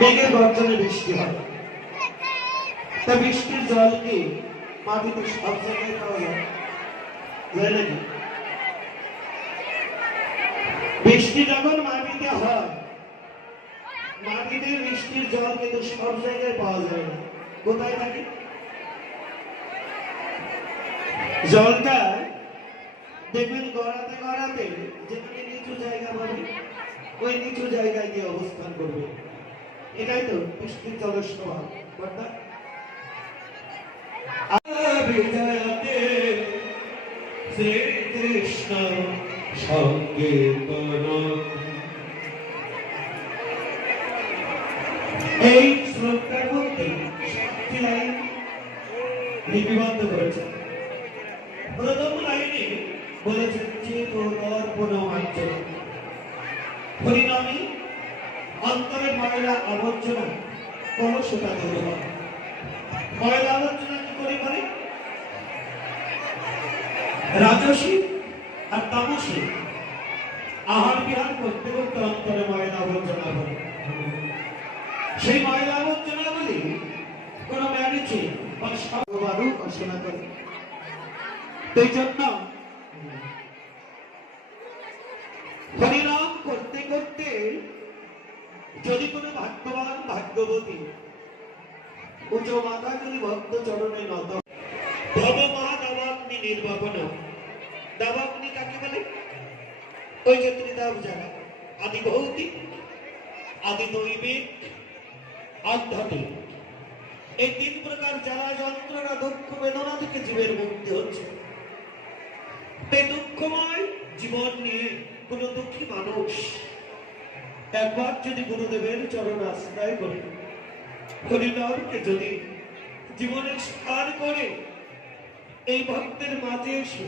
মেঘের গর্জনে বৃষ্টি হয়। তা বৃষ্টির জল কি মাটিতে সব জায়গায় পাওয়া যায় নাকি? বৃষ্টি যখন মাটিতে হয়, মাটিতে বৃষ্টির জল কিন্তু সব জায়গায় পাওয়া যায় না। কোথায় থাকে জলটা? দেখবেন গড়াতে গড়াতে যেখানে নিচু জায়গা পাবে ওই নিচু জায়গায় গিয়ে অবস্থান করবে। এটাই তো বৃষ্টির জলের স্বভাব। শ্রীকৃষ্ণ সঙ্গে এই শ্লোকটার মধ্যে সাতটি লাইন লিপিবদ্ধ করেছেন। প্রথম লাইনে বলেছেন যে অর্পণ মাত্র হরিনামে অন্তরের ময়লা আবর্জনা কলসটা দূর হয়। ময়লা আবর্জনা কি করে করে? রাজসী আর তামসী আহার বিহার করতে করতে অন্তরে ময়লা আবর্জনা করে। সেই ময়লা আবর্জনাগুলি কোন ম্যানেজে বা সর্ববারও উপাসনা করে। এই জন্য হরিনাম করতে করতে যদি কোনো ভাগ্যবান ভাগ্যবতী উঁচু মাথা যদি ভক্ত চরণে নত ভব মহাদাবাগ্নি নির্বাপন। দাবাগ্নি কাকে বলে? ওই যে ত্রিদাব যারা আদি ভৌতিক, আদি দৈবিক, আধ্যাত্মিক, এই তিন প্রকার যারা যন্ত্রণা দুঃখ বেদনা থেকে জীবের মুক্তি হচ্ছে। এই দুঃখময় জীবন নিয়ে কোন দুঃখী মানুষ একবার যদি গুরুদেবের চরণ আশ্রয় করে হরিনামকে যদি জীবনে স্থান করে এই ভক্তের মাঝে এসে